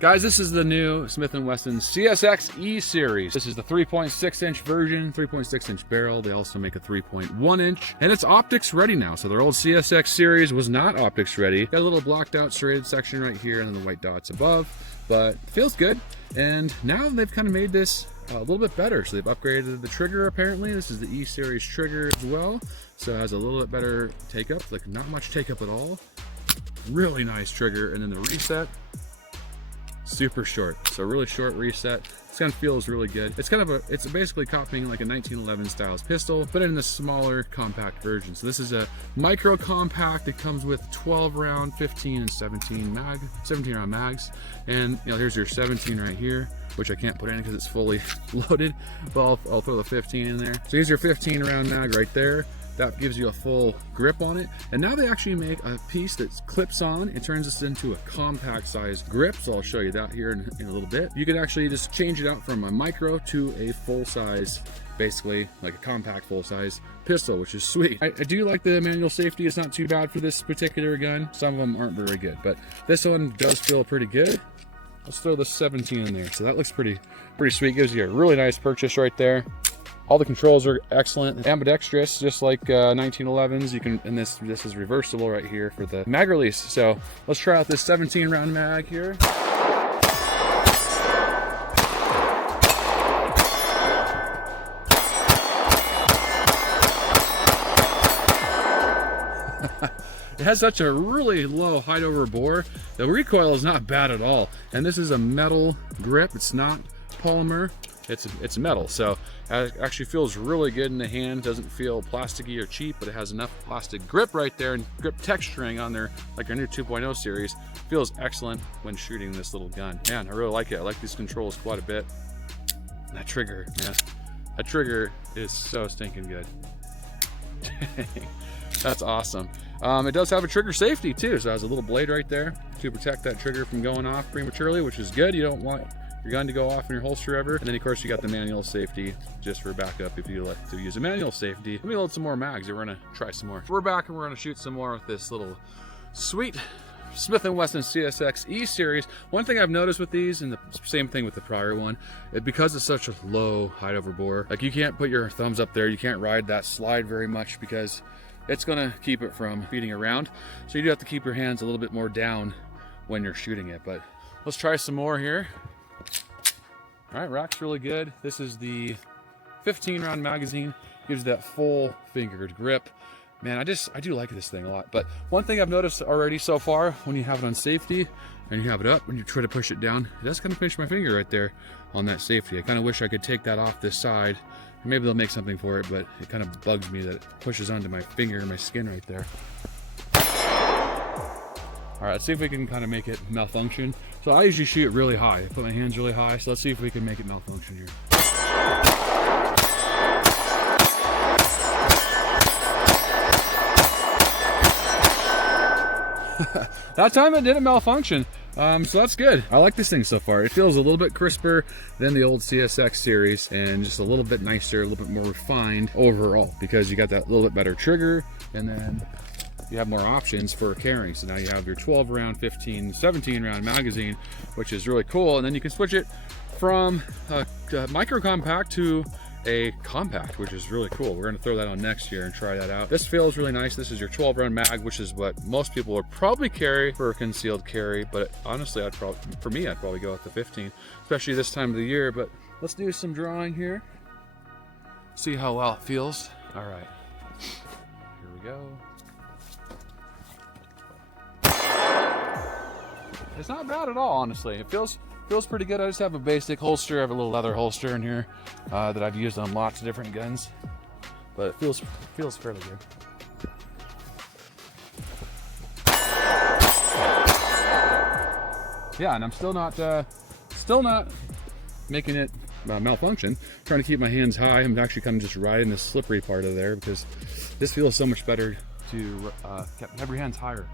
Guys, this is the new Smith Wesson CSX E-Series. This is the 3.6-inch version, 3.6-inch barrel. They also make a 3.1-inch, and it's optics ready now. So their old CSX series was not optics ready. Got a little blocked out serrated section right here and then the white dots above, but feels good. And now they've kind of made this a little bit better. So they've upgraded the trigger apparently. This is the E-Series trigger as well. So it has a little bit better take-up, like not much take-up at all. Really nice trigger, and then the reset. Super short, so really short reset. This gun feels really good. It's basically copying like a 1911 styles pistol, but in the smaller compact version. So this is a micro compact. It comes with 12 round, 15 and 17 round mags. And you know, here's your 17 right here, which I can't put in because it's fully loaded, but I'll throw the 15 in there. So here's your 15 round mag right there. That gives you a full grip on it. And now they actually make a piece that clips on. It turns this into a compact size grip. So I'll show you that here in a little bit. You could actually just change it out from a micro to a full size, basically like a compact full size pistol, which is sweet. I do like the manual safety. It's not too bad for this particular gun. Some of them aren't very good, but this one does feel pretty good. Let's throw the 17 in there. So that looks pretty sweet. Gives you a really nice purchase right there. All the controls are excellent, ambidextrous, just like 1911s. You can, and this is reversible right here for the mag release. So let's try out this 17 round mag here. It has such a really low height over bore. The recoil is not bad at all. And this is a metal grip. It's not polymer. It's metal, so it actually feels really good in the hand. Doesn't feel plasticky or cheap, but it has enough plastic grip right there and grip texturing on there, like our new 2.0 series. Feels excellent when shooting this little gun. Man, I really like it. I like these controls quite a bit. That trigger, man, that trigger is so stinking good. That's awesome. It does have a trigger safety too, so it has a little blade right there to protect that trigger from going off prematurely, which is good. You don't want your gun to go off in your holster ever. And then of course you got the manual safety just for backup if you like to use a manual safety. Let me load some more mags and we're gonna try some more. We're back and we're gonna shoot some more with this little sweet Smith Wesson CSX E-Series. One thing I've noticed with these, and the same thing with the prior one, because it's such a low height over bore, like you can't put your thumbs up there, you can't ride that slide very much because it's gonna keep it from beating around. So you do have to keep your hands a little bit more down when you're shooting it. But let's try some more here. All right, rack's really good. This is the 15 round magazine. Gives that full fingered grip. Man, I do like this thing a lot. But one thing I've noticed already so far, when you have it on safety and you have it up, when you try to push it down, it does kind of pinch my finger right there on that safety. I kind of wish I could take that off this side. Maybe they'll make something for it, but it kind of bugs me that it pushes onto my finger and my skin right there. All right, let's see if we can kind of make it malfunction. So I usually shoot really high. I put my hands really high, so let's see if we can make it malfunction here. That time it didn't malfunction, so that's good. I like this thing so far. It feels a little bit crisper than the old CSX series and just a little bit nicer, a little bit more refined overall because you got that little bit better trigger and then you have more options for carrying. So now you have your 12 round, 15, 17 round magazine, which is really cool. And then you can switch it from a micro compact to a compact, which is really cool. We're gonna throw that on next year and try that out. This feels really nice. This is your 12 round mag, which is what most people would probably carry for a concealed carry. But honestly, I'd probably go with the 15, especially this time of the year. But let's do some drawing here. See how well it feels. All right, here we go. It's not bad at all, honestly. It feels pretty good. I just have a basic holster. I have a little leather holster in here that I've used on lots of different guns, but it feels fairly good. Yeah, and I'm still not making it malfunction. I'm trying to keep my hands high. I'm actually kind of just riding the slippery part of there because this feels so much better to have your hands higher.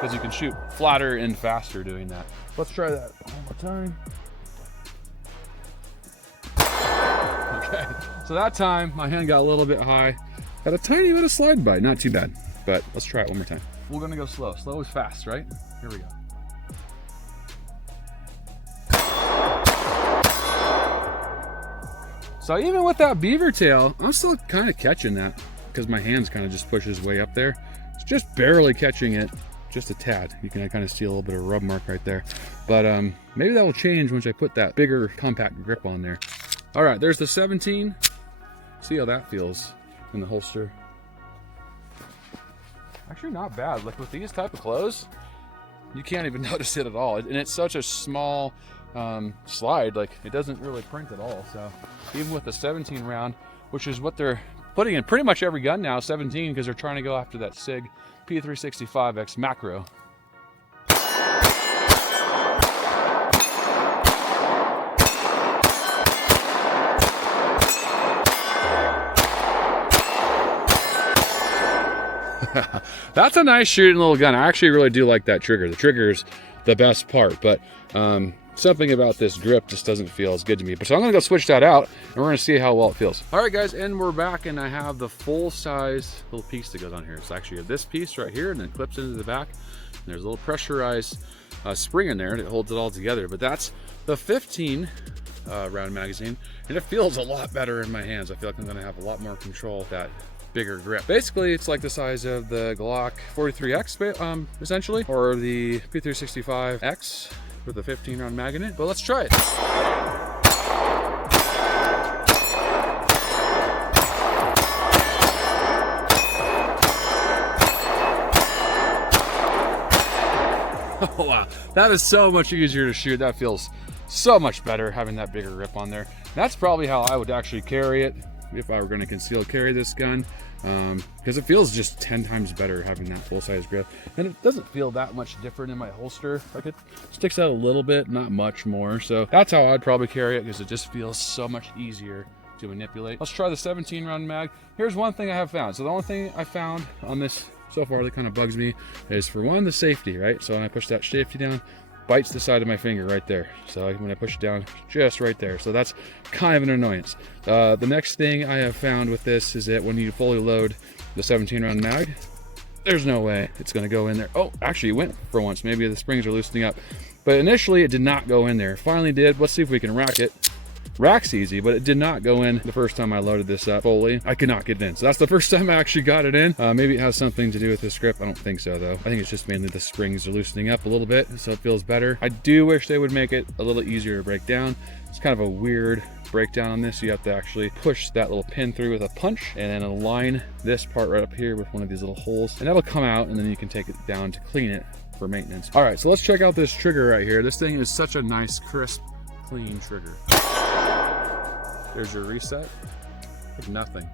Because you can shoot flatter and faster doing that. Let's try that one more time. Okay, so that time my hand got a little bit high. Had a tiny bit of slide bite, not too bad. But let's try it one more time. We're gonna go slow. Slow is fast, right? Here we go. So even with that beaver tail, I'm still kind of catching that because my hands kind of just pushes way up there. It's just barely catching it, just a tad. You can kind of see a little bit of rub mark right there. But maybe that will change once I put that bigger compact grip on there. All right, there's the 17. See how that feels in the holster. Actually not bad. Like with these type of clothes, you can't even notice it at all. And it's such a small slide, like it doesn't really print at all. So even with the 17 round, which is what they're putting in pretty much every gun now, 17, because they're trying to go after that SIG P365X macro. That's a nice shooting little gun. I actually really do like that trigger. The trigger is the best part, but something about this grip just doesn't feel as good to me. But so I'm gonna go switch that out and we're gonna see how well it feels. All right guys, and we're back, and I have the full size little piece that goes on here. It's actually this piece right here, and then clips into the back. And there's a little pressurized spring in there that holds it all together. But that's the 15 round magazine, and it feels a lot better in my hands. I feel like I'm gonna have a lot more control with that bigger grip. Basically, it's like the size of the Glock 43X, essentially, or the P365X with a 15 round mag in it. But let's try it. Oh wow, that is so much easier to shoot. That feels so much better having that bigger grip on there. That's probably how I would actually carry it if I were going to conceal carry this gun, because it feels just 10 times better having that full-size grip, and it doesn't feel that much different in my holster. Like, it sticks out a little bit, not much more. So that's how I'd probably carry it, because it just feels so much easier to manipulate. Let's try the 17 round mag. Here's one thing I have found. So the only thing I found on this so far that kind of bugs me is, for one, the safety, right? So when I push that safety down, bites the side of my finger right there. So when I push it down, just right there. So that's kind of an annoyance. The next thing I have found with this is that when you fully load the 17 round mag, there's no way it's gonna go in there. Oh, actually it went for once. Maybe the springs are loosening up. But initially it did not go in there. Finally did. Let's see if we can rack it. Rack's easy, but it did not go in the first time I loaded this up fully. I could not get it in. So that's the first time I actually got it in. Maybe it has something to do with this grip. I don't think so though. I think it's just mainly the springs are loosening up a little bit, so it feels better. I do wish they would make it a little easier to break down. It's kind of a weird breakdown on this. You have to actually push that little pin through with a punch and then align this part right up here with one of these little holes, and that'll come out, and then you can take it down to clean it for maintenance. All right, so let's check out this trigger right here. This thing is such a nice, crisp, clean trigger. There's your reset. Like nothing.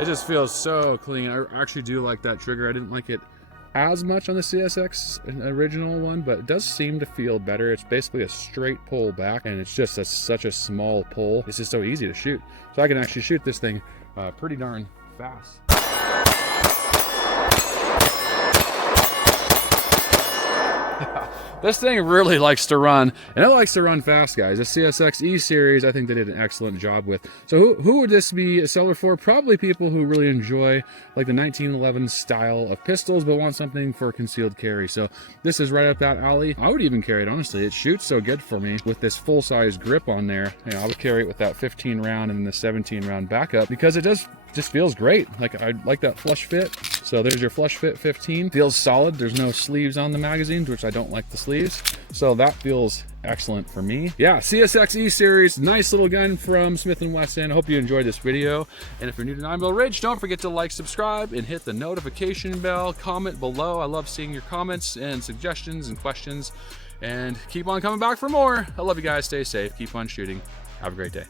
It just feels so clean. I actually do like that trigger. I didn't like it as much on the CSX original one, but it does seem to feel better. It's basically a straight pull back, and it's just such a small pull. It's just so easy to shoot. So I can actually shoot this thing pretty darn fast. This thing really likes to run, and it likes to run fast, guys. The CSX E-Series, I think they did an excellent job with. So who would this be a seller for? Probably people who really enjoy like the 1911 style of pistols, but want something for concealed carry. So this is right up that alley. I would even carry it, honestly. It shoots so good for me with this full-size grip on there. You know, I would carry it with that 15 round and the 17 round backup, because it just feels great. Like, I like that flush fit. So there's your flush fit 15. Feels solid. There's no sleeves on the magazines, which I don't like the sleeves. So that feels excellent for me. Yeah, CSX E-Series, nice little gun from Smith & Wesson. I hope you enjoyed this video. And if you're new to 9mm Ridge, don't forget to like, subscribe, and hit the notification bell. Comment below. I love seeing your comments and suggestions and questions. And keep on coming back for more. I love you guys. Stay safe. Keep on shooting. Have a great day.